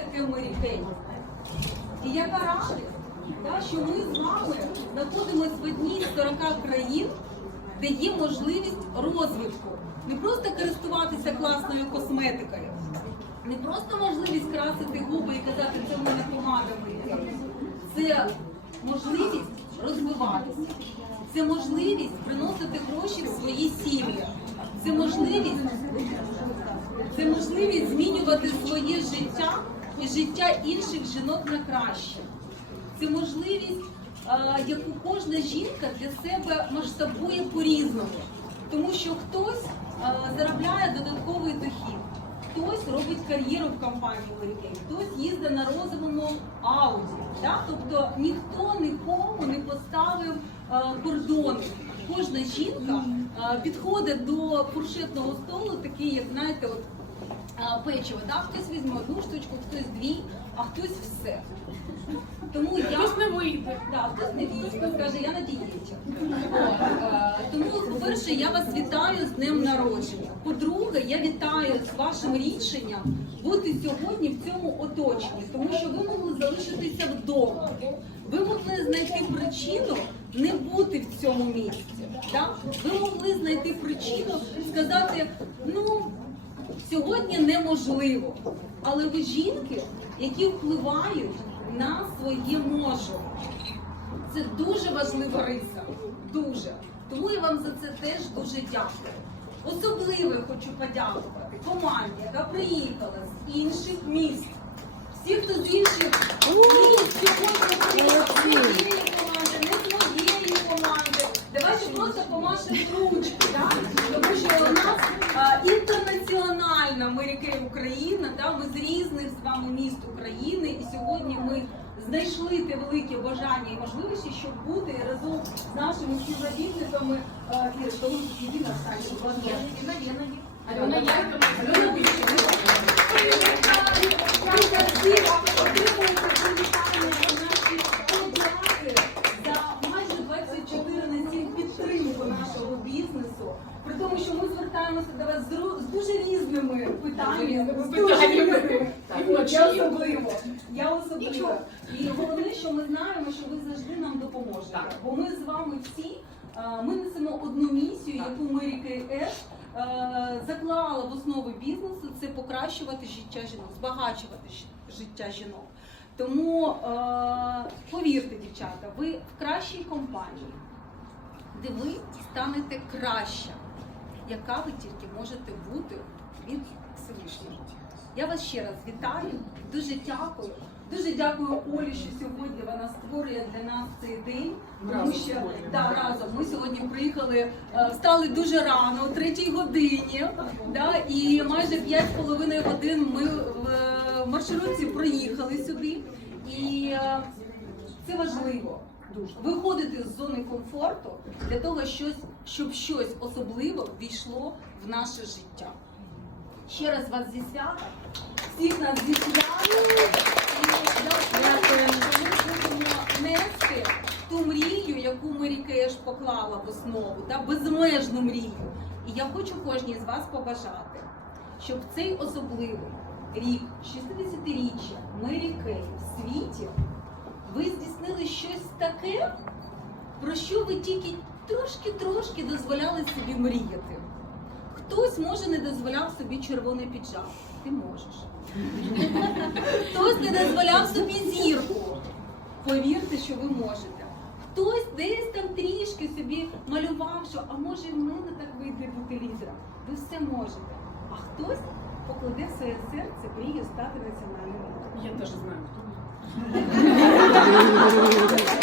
таке Мері І яка радість, да, що ми з вами знаходимося в одній з 40 країн, де є можливість розвитку. Не просто користуватися класною косметикою, не просто можливість красити губи і казати, це мене помада моя. Це можливість розвиватися. Це можливість приносити гроші в свої сім'ї. Це можливість, це можливість змінювати своє життя і життя інших жінок на краще. Це можливість, е, яку кожна жінка для себе масштабує по-різному. Тому що хтось е, заробляє додатковий дохід, хтось робить кар'єру в компанії Морікей, хтось їздить на розовому ауді. Да? Тобто ніхто нікому не поставив е, кордони. Кожна жінка підходить до фуршетного столу, такий, як знаєте, от печиво. Да? Хтось візьме одну штучку, хтось дві, а хтось все. Тому я Хтось не вийде. да, хтось не візьме, скаже, я на дієті. Е, Тому, по-перше, я вас вітаю з днем народження. По-друге, я вітаю з вашим рішенням бути сьогодні в цьому оточенні, тому що ви могли залишитися вдома. Ви могли знайти причину не бути в цьому місці. Да? Ви могли знайти причину сказати, ну. Сьогодні неможливо, але ви жінки, які впливають на своє можу. Це дуже важлива риса. Дуже. Тому я вам за це теж дуже дякую. Особливо хочу подякувати команді, яка приїхала з інших міст. Всі, хто з інших міст сьогодні приїхав, з моєї команди, не з моєї команди. Давайте просто помашемо ручки, да? тому що у нас а, інтернаціональна Мирікей Україна, да? ми з різних з вами міст України, і сьогодні ми знайшли те велике бажання і можливості, щоб бути разом з нашими співробітниками. єдина Єдина, Єдина. Альона Альона тому, що ми звертаємося до вас з ру- з дуже різними питаннями. з дуже різними. Я особливо. Я особливо. І головне, що ми знаємо, що ви завжди нам допоможете. Так. Бо ми з вами всі е, ми несемо одну місію, яку Мері Кей Еш е, заклала в основу бізнесу це покращувати життя жінок, збагачувати жи- життя жінок. Тому е, повірте, дівчата, ви в кращій компанії, де ви станете краще, яка ви тільки можете бути від Всевишнього. Я вас ще раз вітаю, дуже дякую. Дуже дякую Олі, що сьогодні вона створює для нас цей день. Тому що да, разом ми сьогодні приїхали, е, встали дуже рано, о третій годині. Да, і майже п'ять з половиною годин ми в е, маршрутці проїхали сюди. І е, це важливо. Виходити з зони комфорту для того, щось, щоб щось особливе ввійшло в наше життя. Ще раз вас зі свята, всіх нас зі будемо нести ту мрію, яку Мері Кеш поклала в основу, да, безмежну мрію. І я хочу кожній з вас побажати, щоб цей особливий рік, 60-річчя Мері Кей в світі, ви здійснили щось таке, про що ви тільки трошки-трошки дозволяли собі мріяти. Хтось може не дозволяв собі червоний піджак. Ти можеш. Хтось не дозволяв собі зірку. Повірте, що ви можете. Хтось десь там трішки собі малював, що а може і в мене так вийде бути лідером. Ви все можете. А хтось покладе своє серце мрію стати національним лідером. Я теж знаю, хто. Thank you.